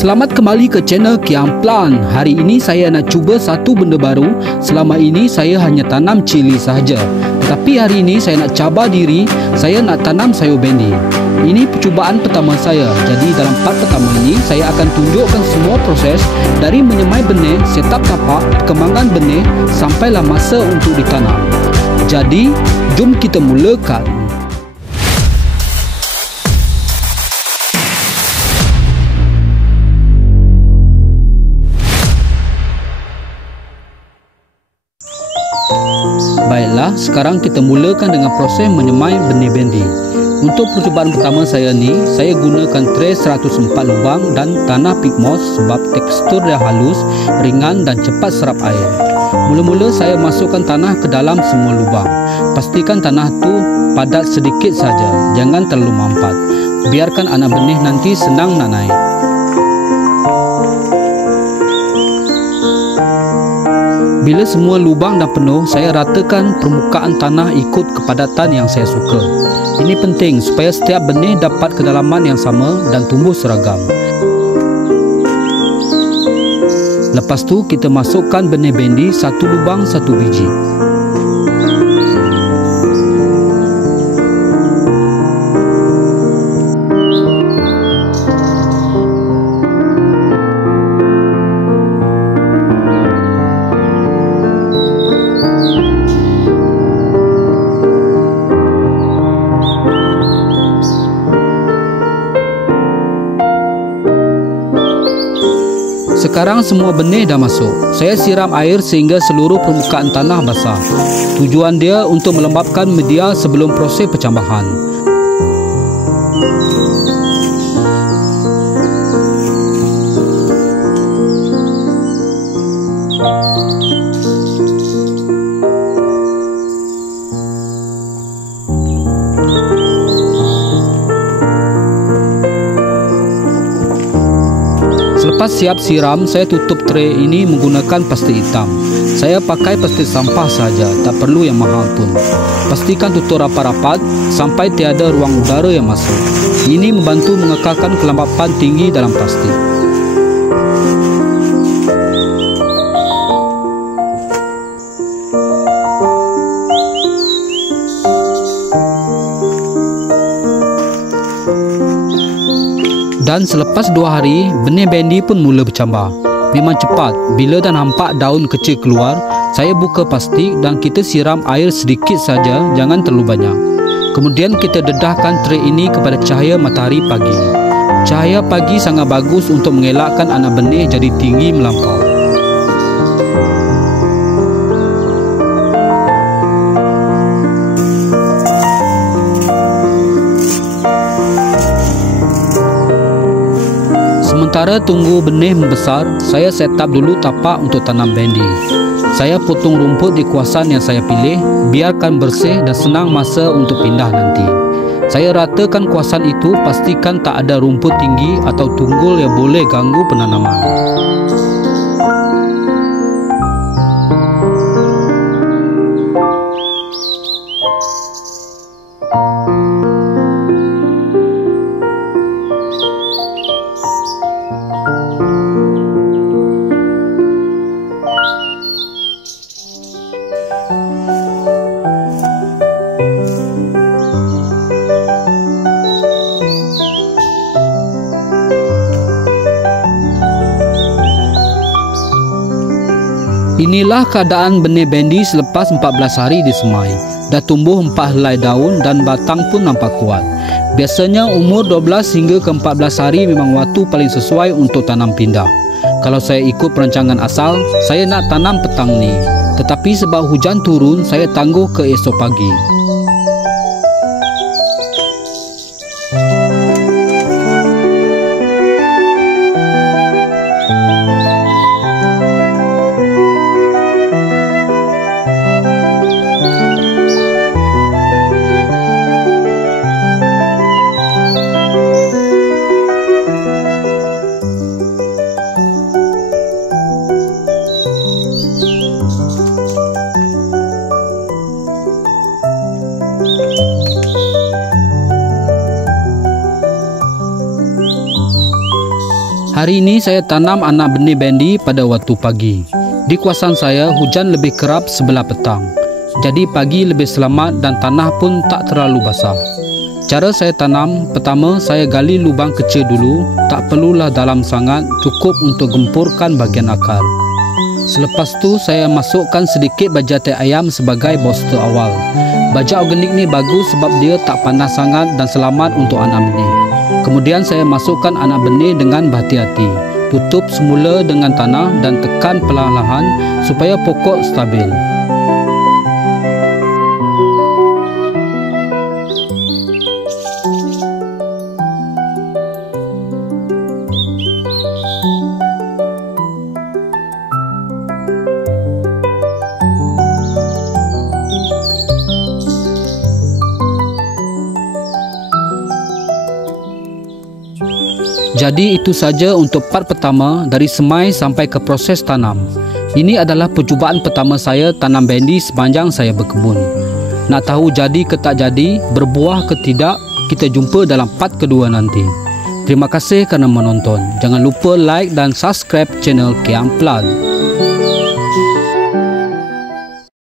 Selamat kembali ke channel Kiam Plan. Hari ini saya nak cuba satu benda baru. Selama ini saya hanya tanam cili sahaja. Tetapi hari ini saya nak cabar diri, saya nak tanam sayur bendi. Ini percubaan pertama saya. Jadi dalam part pertama ini saya akan tunjukkan semua proses dari menyemai benih, setup tapak, perkembangan benih sampailah masa untuk ditanam. Jadi, jom kita mulakan. Baiklah, sekarang kita mulakan dengan proses menyemai benih bendi. Untuk percubaan pertama saya ni, saya gunakan tray 104 lubang dan tanah peat moss sebab tekstur dia halus, ringan dan cepat serap air. Mula-mula saya masukkan tanah ke dalam semua lubang. Pastikan tanah tu padat sedikit saja, jangan terlalu mampat. Biarkan anak benih nanti senang nak naik. Bila semua lubang dah penuh, saya ratakan permukaan tanah ikut kepadatan yang saya suka. Ini penting supaya setiap benih dapat kedalaman yang sama dan tumbuh seragam. Lepas tu kita masukkan benih bendi satu lubang satu biji. Sekarang semua benih dah masuk. Saya siram air sehingga seluruh permukaan tanah basah. Tujuan dia untuk melembabkan media sebelum proses percambahan. Selepas siap siram, saya tutup tray ini menggunakan plastik hitam. Saya pakai plastik sampah saja, tak perlu yang mahal pun. Pastikan tutup rapat-rapat sampai tiada ruang udara yang masuk. Ini membantu mengekalkan kelembapan tinggi dalam plastik. Dan selepas 2 hari, benih bendi pun mula bercambar. Memang cepat. Bila dah nampak daun kecil keluar, saya buka plastik dan kita siram air sedikit saja, jangan terlalu banyak. Kemudian kita dedahkan tray ini kepada cahaya matahari pagi. Cahaya pagi sangat bagus untuk mengelakkan anak benih jadi tinggi melampau. Sementara tunggu benih membesar, saya set up dulu tapak untuk tanam bendi. Saya potong rumput di kawasan yang saya pilih, biarkan bersih dan senang masa untuk pindah nanti. Saya ratakan kawasan itu, pastikan tak ada rumput tinggi atau tunggul yang boleh ganggu penanaman. Inilah keadaan benih bendi selepas 14 hari disemai. Dah tumbuh 4 helai daun dan batang pun nampak kuat. Biasanya umur 12 hingga ke 14 hari memang waktu paling sesuai untuk tanam pindah. Kalau saya ikut perancangan asal, saya nak tanam petang ni. Tetapi sebab hujan turun, saya tangguh ke esok pagi. Hari ini saya tanam anak benih bendi pada waktu pagi. Di kawasan saya hujan lebih kerap sebelah petang. Jadi pagi lebih selamat dan tanah pun tak terlalu basah. Cara saya tanam, pertama saya gali lubang kecil dulu, tak perlulah dalam sangat, cukup untuk gempurkan bahagian akar. Selepas tu saya masukkan sedikit baja teh ayam sebagai booster awal. Baja organik ni bagus sebab dia tak panas sangat dan selamat untuk anak benih. Kemudian saya masukkan anak benih dengan berhati-hati. Tutup semula dengan tanah dan tekan perlahan-lahan supaya pokok stabil. Jadi itu saja untuk part pertama dari semai sampai ke proses tanam. Ini adalah percubaan pertama saya tanam bendi sepanjang saya berkebun. Nak tahu jadi ke tak jadi, berbuah ke tidak, kita jumpa dalam part kedua nanti. Terima kasih kerana menonton. Jangan lupa like dan subscribe channel Kiam Plan.